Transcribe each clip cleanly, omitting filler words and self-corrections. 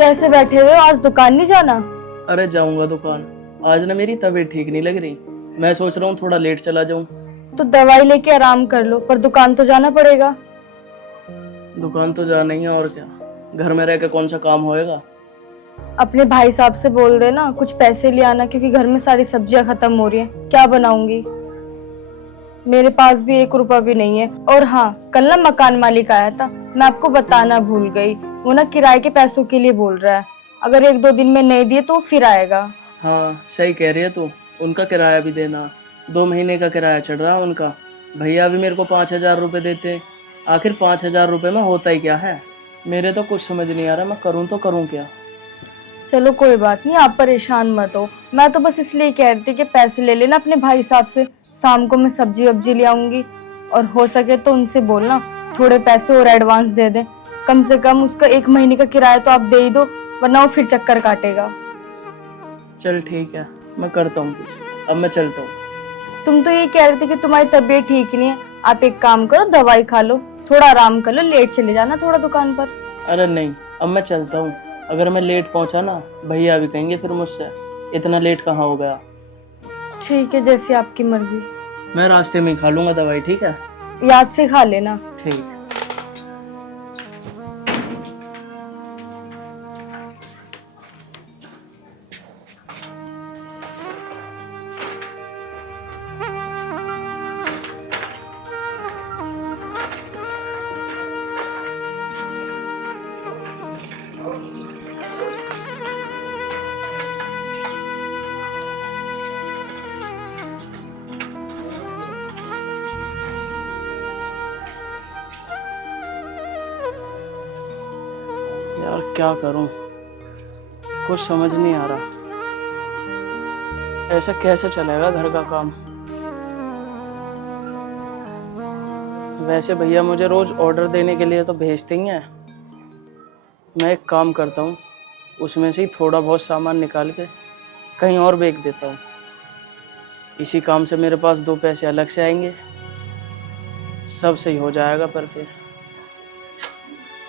कैसे बैठे हुए हो? आज दुकान नहीं जाना? अरे जाऊंगा दुकान। आज ना मेरी तबीयत ठीक नहीं लग रही। मैं सोच रहा हूँ थोड़ा लेट चला जाऊं। तो दवाई लेके आराम कर लो, पर दुकान तो जाना पड़ेगा। दुकान तो जाना ही है, और क्या। घर में रह के कौन सा काम होएगा। अपने भाई साहब से बोल देना कुछ पैसे ले आना, क्योंकि घर में सारी सब्जियां खत्म हो रही हैं। क्या बनाऊंगी? मेरे पास भी 1 रुपया भी नहीं है। और हाँ, कल ना मकान मालिक आया था, मैं आपको बताना भूल गई। वो ना किराए के पैसों के लिए बोल रहा है। अगर 1-2 दिन में नहीं दिए तो वो फिर आएगा। हाँ सही कह रही है तू। उनका किराया भी देना। 2 महीने का किराया चढ़ रहा है उनका। भैया भी मेरे को 5,000 रुपये देते। आखिर 5,000 रुपये में होता ही क्या है। मेरे तो कुछ समझ नहीं आ रहा, मैं करूँ तो करूँ क्या। चलो कोई बात नहीं, आप परेशान मत हो। मैं तो बस इसलिए कह रही थी कि पैसे ले लेना अपने भाई साहब से। शाम को मैं सब्जी वब्जी ले आऊंगी, और हो सके तो उनसे बोलना थोड़े पैसे और एडवांस दे दें। कम से कम उसका 1 महीने का किराया तो आप दे ही दो, वरना वो फिर चक्कर काटेगा। चल ठीक है, मैं करता हूँ कुछ। अब मैं चलता हूँ। तुम तो ये कह रहे थे कि तुम्हारी तबीयत ठीक नहीं है। आप एक काम करो, दवाई खा लो, थोड़ा आराम कर लो, लेट चले जाना थोड़ा दुकान पर। अरे नहीं, अब मैं चलता हूँ। अगर मैं लेट पहुंचा ना, भैया भी कहेंगे फिर मुझसे इतना लेट कहाँ हो गया। ठीक है, जैसी आपकी मर्जी। मैं रास्ते में ही खा लूंगा दवाई, ठीक है। याद से खा लेना। ठीक। यार क्या करूं, कुछ समझ नहीं आ रहा। ऐसा कैसे चलेगा घर का काम। वैसे भैया मुझे रोज ऑर्डर देने के लिए तो भेजते ही हैं। मैं एक काम करता हूँ, उसमें से ही थोड़ा बहुत सामान निकाल के कहीं और बेच देता हूँ। इसी काम से मेरे पास 2 पैसे अलग से आएंगे, सब सही हो जाएगा। पर फिर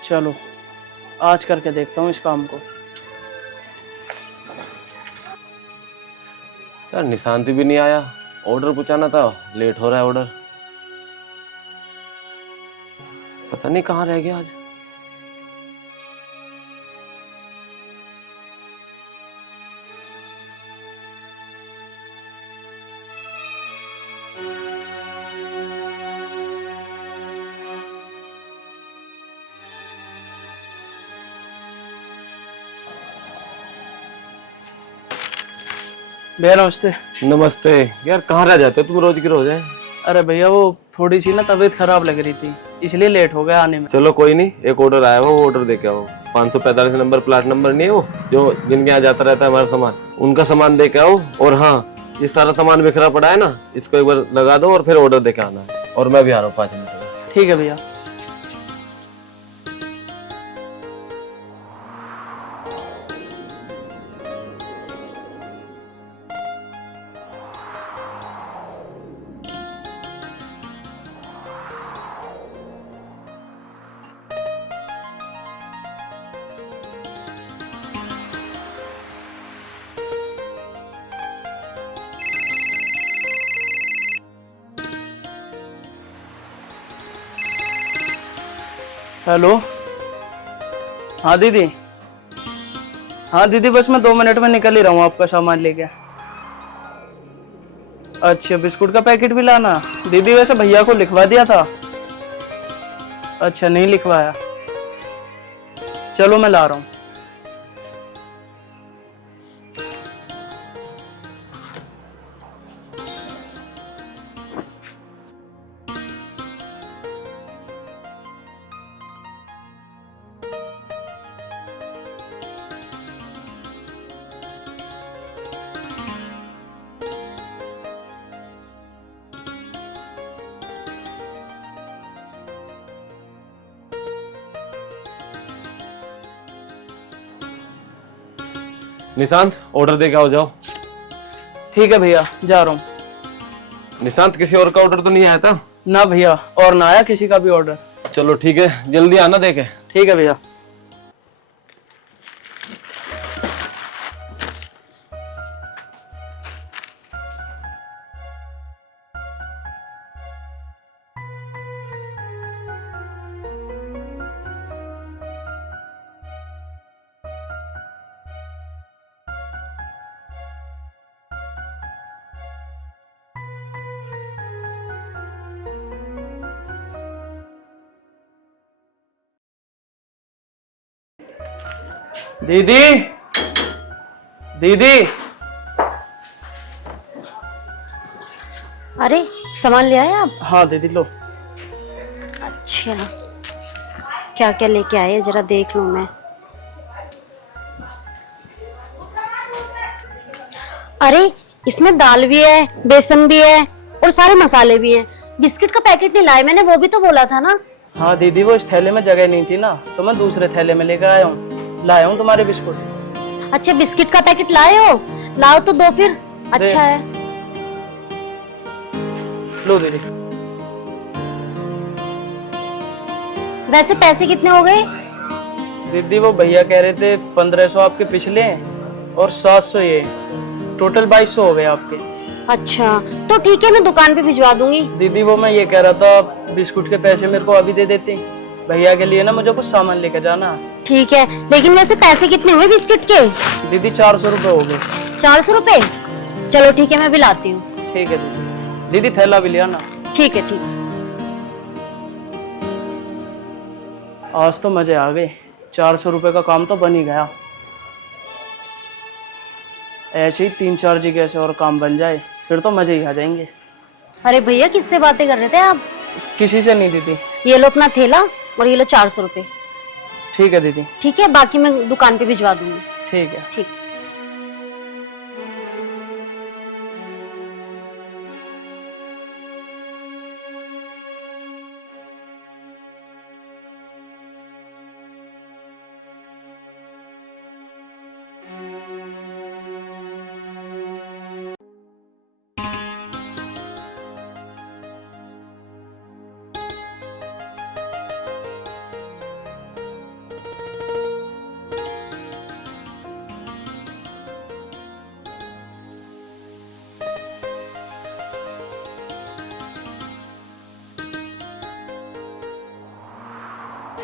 चलो आज करके देखता हूँ इस काम को। यार निशांति भी नहीं आया। ऑर्डर पहुंचाना था, लेट हो रहा है ऑर्डर। पता नहीं कहाँ रह गया आज। भैया नमस्ते। नमस्ते। यार कहाँ रह जाते हो तुम रोज की रोज है? अरे भैया वो थोड़ी सी ना तबीयत खराब लग रही थी, इसलिए लेट हो गया आने में। चलो कोई नहीं, एक ऑर्डर आया वो ऑर्डर दे के आओ। 545 नंबर प्लाट नंबर नहीं है वो, जो जिनके यहाँ जाता रहता है हमारा सामान, उनका सामान दे के आओ। और हाँ, ये सारा सामान बिखरा पड़ा है ना, इसको एक बार लगा दो और फिर ऑर्डर दे के आना है। और मैं भी आ रहा हूँ 5 मिनट में। ठीक है भैया। हेलो। हाँ दीदी। हाँ दीदी, बस मैं 2 मिनट में निकल ही रहा हूँ आपका सामान लेके। अच्छा, बिस्कुट का पैकेट भी लाना। दीदी वैसे भैया को लिखवा दिया था। अच्छा नहीं लिखवाया, चलो मैं ला रहा हूँ। निशांत ऑर्डर दे के आओ, जाओ। ठीक है भैया, जा रहा हूँ। निशांत किसी और का ऑर्डर तो नहीं आया था? ना भैया, और ना आया किसी का भी ऑर्डर। चलो ठीक है, जल्दी आना देखे। ठीक है भैया। दीदी, दीदी। अरे सामान ले आए आप? हाँ दीदी लो। अच्छा, क्या क्या लेके आए जरा देख लूं मैं। अरे इसमें दाल भी है, बेसन भी है और सारे मसाले भी हैं। बिस्किट का पैकेट नहीं लाए मैंने, वो भी तो बोला था ना। हाँ दीदी, वो इस थैले में जगह नहीं थी ना, तो मैं दूसरे थैले में लेकर आया हूँ। लाया हूँ तुम्हारे बिस्कुट। अच्छा, बिस्किट का पैकेट लाए हो? लाओ तो दो फिर। अच्छा है। लो दीदी। वैसे पैसे कितने हो गए? दीदी वो भैया कह रहे थे 1500 आपके पिछले हैं और 700 ये, टोटल 2200 हो गए आपके। अच्छा तो ठीक है, मैं दुकान पे भिजवा दूंगी। दीदी वो मैं ये कह रहा था, बिस्कुट के पैसे मेरे को अभी दे देते, भैया के लिए ना मुझे कुछ सामान लेकर जाना। ठीक है, लेकिन वैसे पैसे कितने हुए बिस्किट के? दीदी 400 रुपए हो गए। 400 रुपए? चलो ठीक है, मैं भी लाती हूँ। ठीक है दीदी। दीदी थैला भी ले आना। ठीक है ठीक है। आज तो मजे आ गए, 400 रुपए का काम तो बन ही गया। ऐसे ही 3-4 जगह से और काम बन जाए, फिर तो मजे ही आ जाएंगे। अरे भैया किससे बातें कर रहे थे आप? किसी से नहीं दीदी। ये लो अपना थैला और ये लो 400 रुपए। ठीक है दीदी। ठीक है, बाकी मैं दुकान पे भिजवा दूंगी। ठीक है। ठीक।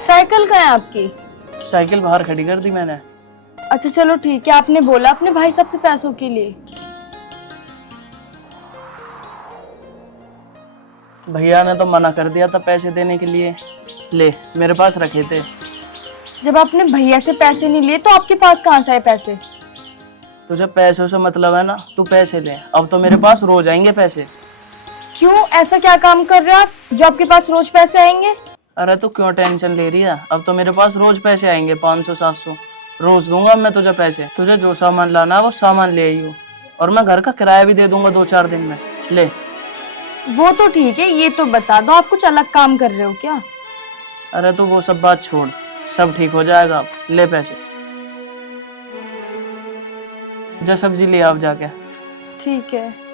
साइकिल कहाँ है आपकी? साइकिल बाहर खड़ी कर दी मैंने। अच्छा चलो ठीक है, आपने बोला अपने भाई साहब से पैसों के लिए। भैया ने तो मना कर दिया था पैसे देने के लिए। ले मेरे पास रखे थे। जब आपने भैया से पैसे नहीं लिए तो आपके पास कहाँ से आए पैसे? तुझे पैसों से मतलब है ना, तू पैसे ले। अब तो मेरे पास रोज आएंगे पैसे। क्यों, ऐसा क्या काम कर रहे हो आप जो आपके पास रोज पैसे आएंगे? अरे तू क्यों टेंशन ले रही है, अब तो मेरे पास रोज पैसे आएंगे, 500-700 रोज दूंगा मैं तुझे पैसे। तुझे जो सामान लाना है वो सामान ले आई हो, और मैं घर का किराया भी दे दूंगा 2-4 दिन में। ले। वो तो ठीक है, ये तो बता दो आप कुछ अलग काम कर रहे हो क्या? अरे तू वो सब बात छोड़, सब ठीक हो जाएगा। अब ले पैसे, जा सब्जी ले आप जाके। ठीक है।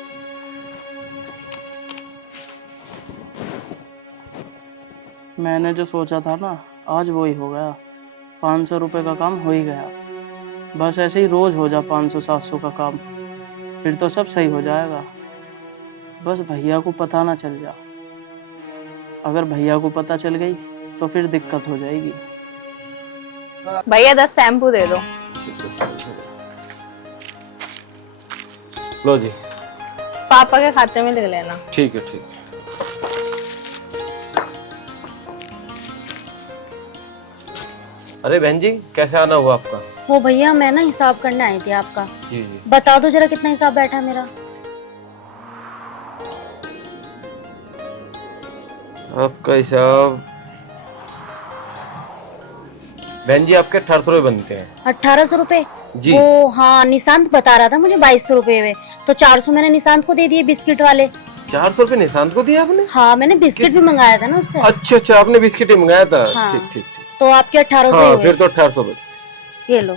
मैंने जो सोचा था ना, आज वो ही हो गया। 500 रुपए का काम हो ही गया। बस ऐसे ही रोज हो जा 500-700 का काम, फिर तो सब सही हो जाएगा। बस भैया को पता ना चल जा। अगर भैया को पता चल गई तो फिर दिक्कत हो जाएगी। भैया 10 शैम्पू दे दो। लो जी। पापा के खाते में लिख लेना। ठीक है ठीक। अरे बहन जी, कैसे आना हुआ आपका? वो भैया मैं ना हिसाब करने आई थी आपका। जी जी। बता दो जरा कितना हिसाब बैठा है मेरा। आपका हिसाब बहन जी आपके 1800 रुपए बनते हैं। 1800 रुपए? जी। वो हाँ, निशांत बता रहा था मुझे 2200 रुपए हुए, तो 400 मैंने निशांत को दे दिए बिस्किट वाले। 400 रुपए निशांत को दिया आपने? हाँ, मैंने बिस्किट भी मंगाया था ना उससे। अच्छा अच्छा, आपने बिस्किट ही मंगाया था। हाँ। ठीक ठीक ठीक। तो आपके 1800 हाँ, हुए। फिर तो 1800 रुपए। ये लो।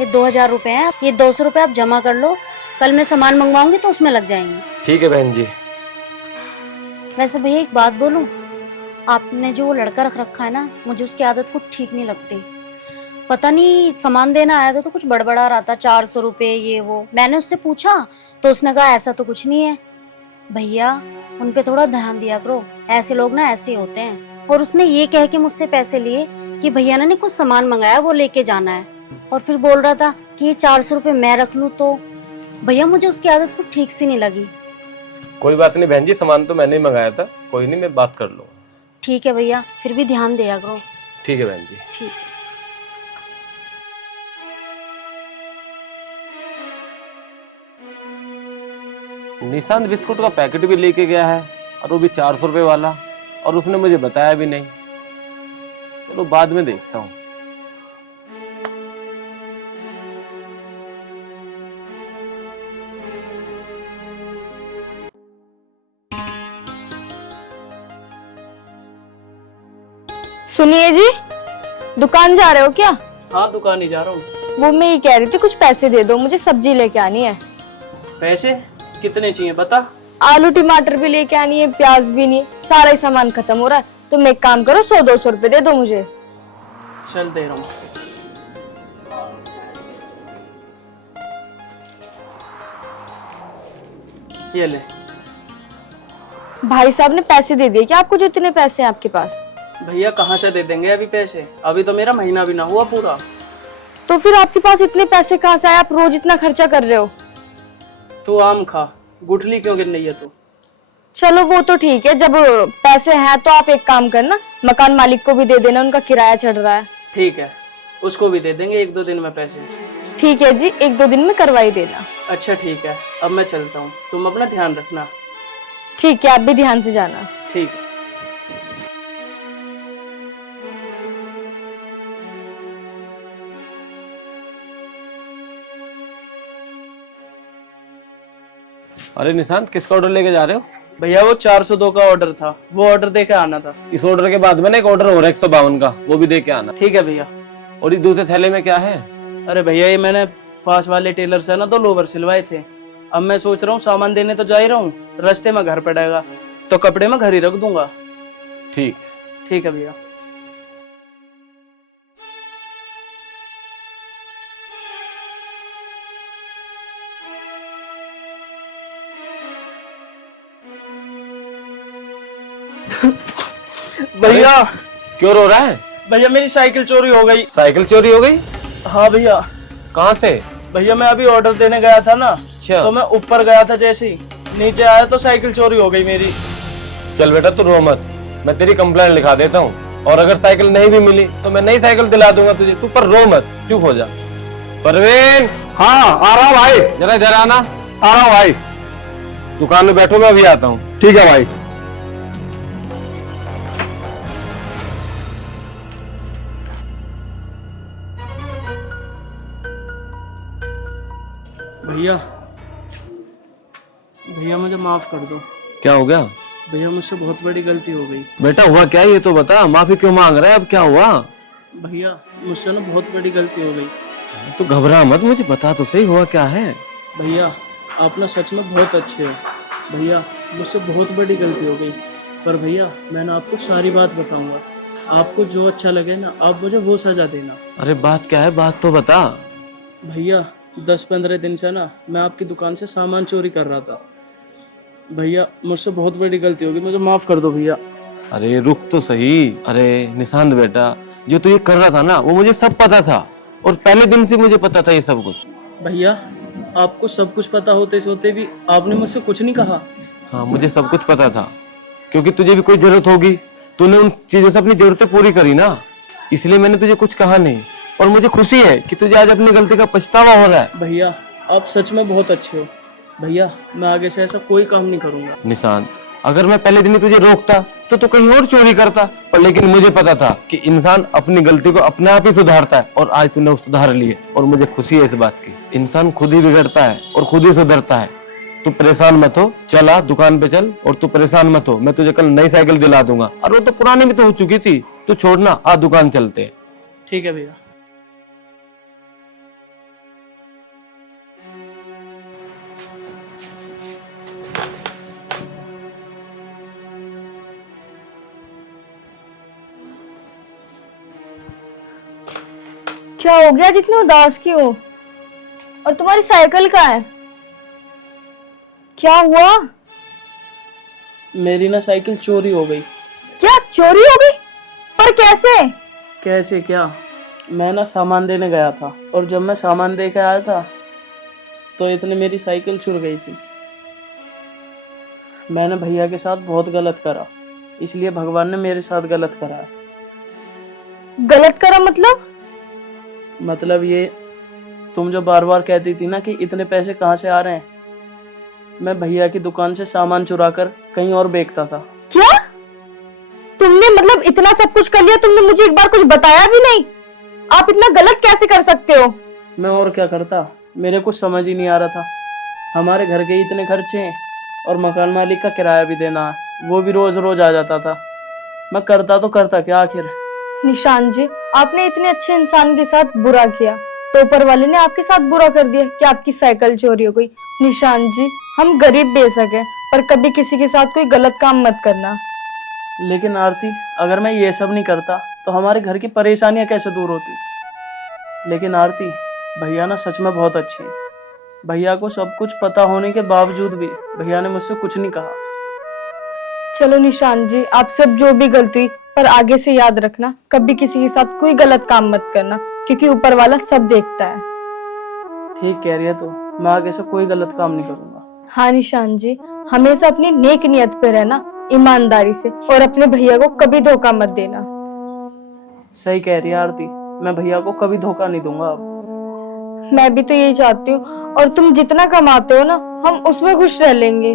ये 2000 रुपए हैं, ये 200 रुपए आप जमा कर लो, कल मैं सामान मंगवाऊंगी तो उसमें लग जाएंगे। ठीक है बहन जी। वैसे भैया एक बात बोलूं, आपने जो वो लड़का रख रखा है ना, मुझे उसकी आदत कुछ ठीक नहीं लगती। पता नहीं सामान देना आया था तो कुछ बड़बड़ा रहा था, 400 रुपए ये वो। मैंने उससे पूछा तो उसने कहा ऐसा तो कुछ नहीं है। भैया उन पे थोड़ा ध्यान दिया करो, ऐसे लोग ना ऐसे होते हैं। और उसने ये कह के मुझसे पैसे लिए कि भैया ने कुछ सामान मंगाया वो लेके जाना है, और फिर बोल रहा था कि ये 400 रुपए मैं रख लूं। तो भैया मुझे उसकी आदत कुछ ठीक से नहीं लगी। कोई बात नहीं बहन जी, सामान तो मैंने ही मंगाया था, कोई नहीं, मैं बात कर लूंगा। ठीक है भैया, फिर भी ध्यान दिया करो। ठीक है बहन जी। ठीक है। निशांत बिस्कुट का पैकेट भी लेके गया है, और वो भी 400 रुपए वाला, और उसने मुझे बताया भी नहीं। चलो बाद में देखता हूँ। सुनिए जी, दुकान जा रहे हो क्या? हाँ दुकान ही जा रहा हूँ। वो मैं ये कह रही थी, कुछ पैसे दे दो, मुझे सब्जी लेके आनी है। पैसे कितने चाहिए बता। आलू टमाटर भी लेके आनी है, प्याज भी नहीं, सारा ही सामान खत्म हो रहा है। तुम एक काम करो, 100-200 रुपए दे दो मुझे। चल दे रहा हूँ। ये ले। भाई साहब ने पैसे दे दिए क्या आपको? जो इतने पैसे हैं आपके पास? भैया कहाँ से दे देंगे अभी पैसे, अभी तो मेरा महीना भी ना हुआ पूरा। तो फिर आपके पास इतने पैसे कहाँ से आए? आप रोज इतना खर्चा कर रहे हो। तू आम खा, गुठली क्यों गिर रही है तू? चलो वो तो ठीक है, जब पैसे हैं तो आप एक काम करना, मकान मालिक को भी दे देना, उनका किराया चढ़ रहा है। ठीक है, उसको भी दे देंगे 1-2 दिन में पैसे। ठीक है जी, 1-2 दिन में करवा ही देना। अच्छा ठीक है, अब मैं चलता हूँ, तुम अपना ध्यान रखना। ठीक है, आप भी ध्यान से जाना। ठीक है। अरे निशांत, किसका ऑर्डर लेके जा रहे हो? भैया वो 402 का ऑर्डर था, वो ऑर्डर दे के आना था। इस ऑर्डर के बाद में ना एक ऑर्डर हो रहा है 152 का, वो भी दे के आना। ठीक है भैया। और इस दूसरे थैले में क्या है? अरे भैया ये मैंने पास वाले टेलर से ना 2 लोवर सिलवाए थे। अब मैं सोच रहा हूँ सामान देने तो जा ही रहा हूँ, रास्ते में घर पड़ेगा तो कपड़े में घर ही रख दूंगा। ठीक। ठीक है भैया। भैया क्यों रो रहा है? भैया मेरी साइकिल चोरी हो गई। साइकिल चोरी हो गई? हाँ भैया। कहाँ से? भैया मैं अभी ऑर्डर देने गया था ना, अच्छा। तो मैं ऊपर गया था, जैसे ही नीचे आया तो साइकिल चोरी हो गई मेरी। चल बेटा तू रो मत, मैं तेरी कंप्लेंट लिखा देता हूँ, और अगर साइकिल नहीं भी मिली तो मैं नई साइकिल दिला दूंगा तुझे। तू पर रो मत, चुप हो जा। परवीन। हाँ आ रहा हूँ भाई। जरा इधर आना। आ रहा हूँ भाई। दुकान में बैठो, मैं अभी आता हूँ। ठीक है भाई। भैया भैया मुझे माफ कर दो। क्या हो गया? भैया मुझसे बहुत बड़ी गलती हो गई। बेटा हुआ क्या ये तो बता, माफी क्यों मांग रहा है? अब क्या हुआ? भैया मुझसे ना बहुत बड़ी गलती हो गई। तू घबरा मत, मुझे बता तो सही हुआ क्या है। भैया आप ना सच में बहुत अच्छे हो। भैया मुझसे बहुत बड़ी गलती हो गई, पर भैया मैं ना आपको सारी बात बताऊंगा। आपको जो अच्छा लगे ना आप मुझे वो सजा देना। अरे बात क्या है, बात तो बता। भैया 10-15 दिन से ना मैं आपकी दुकान से सामान चोरी कर रहा था। भैया मुझसे बहुत बड़ी गलती होगी, मुझे माफ कर दो भैया। अरे रुक तो सही। अरे निशांत बेटा, जो तू ये कर रहा था ना वो मुझे सब पता था, और पहले दिन से मुझे पता था ये सब कुछ। भैया आपको सब कुछ पता होते होते भी आपने मुझसे कुछ नहीं कहा। हाँ मुझे सब कुछ पता था, क्योंकि तुझे भी कोई जरूरत होगी, तूने उन चीजों से अपनी जरूरतें पूरी करी ना, इसलिए मैंने तुझे कुछ कहा नहीं। और मुझे खुशी है कि तुझे आज अपनी गलती का पछतावा हो रहा है। भैया आप सच में बहुत अच्छे हो। भैया मैं आगे से ऐसा कोई काम नहीं करूंगा। निशांत, अगर मैं पहले दिन ही तुझे रोकता तो तू कहीं और चोरी करता, पर लेकिन मुझे पता था कि इंसान अपनी गलती को अपने आप ही सुधारता है, और आज तूने सुधार ली है, और मुझे खुशी है इस बात की। इंसान खुद ही बिगड़ता है और खुद ही सुधरता है। तू परेशान मत हो, चला दुकान पे चल, और तू परेशान मत हो, मैं तुझे कल नई साइकिल दिला दूंगा। और वो तो पुरानी भी तो हो चुकी थी, तू छोड़ना, आ दुकान चलते हैं। ठीक है भैया। क्या हो गया, जितने उदास क्यों हो? और तुम्हारी साइकिल कहाँ है? क्या हुआ? मेरी ना साइकिल चोरी हो गई। क्या चोरी हो गई? पर कैसे? कैसे क्या, मैं ना सामान देने गया था, और जब मैं सामान दे के आया था तो इतने मेरी साइकिल चुर गई थी। मैंने भैया के साथ बहुत गलत करा, इसलिए भगवान ने मेरे साथ गलत करा है। गलत करा मतलब ये, तुम जो बार बार कहती थी ना कि इतने पैसे कहाँ से आ रहे हैं, मैं भैया की दुकान से सामान चुरा कर कहीं और बेचता था। क्या तुमने मतलब इतना सब कुछ कर लिया, तुमने मुझे एक बार कुछ बताया भी नहीं? आप इतना गलत कैसे कर सकते हो? मैं और क्या करता, मेरे कुछ समझ ही नहीं आ रहा था। हमारे घर के इतने खर्चे हैं और मकान मालिक का किराया भी देना है, वो भी रोज रोज आ जाता था। मैं करता तो करता क्या आखिर। निशान जी, आपने इतने अच्छे इंसान के साथ बुरा किया तो ऊपर वाले ने आपके साथ बुरा कर दिया कि आपकी साइकिल चोरी हो गई। निशान जी, हम गरीब बेशक हैं, पर कभी किसी के साथ कोई गलत काम मत करना। लेकिन आरती, अगर मैं ये सब नहीं करता तो हमारे घर की परेशानियां कैसे दूर होती। लेकिन आरती, भैया ना सच में बहुत अच्छे हैं। भैया को सब कुछ पता होने के बावजूद भी भैया ने मुझसे कुछ नहीं कहा। चलो निशान जी, आपसे अब जो भी गलती हुई, पर आगे से याद रखना कभी किसी के साथ कोई गलत काम मत करना, क्योंकि ऊपर वाला सब देखता है। ठीक कह रही है, तो मैं आगे से कोई गलत काम नहीं करूंगा। हाँ निशान जी, हमेशा अपनी नेक नियत पे रहना, ईमानदारी से, और अपने भैया को कभी धोखा मत देना। सही कह रही है आरती, मैं भैया को कभी धोखा नहीं दूंगा अब। मैं भी तो यही चाहती हूँ, और तुम जितना कमाते हो ना, हम उसमें खुश रह लेंगे।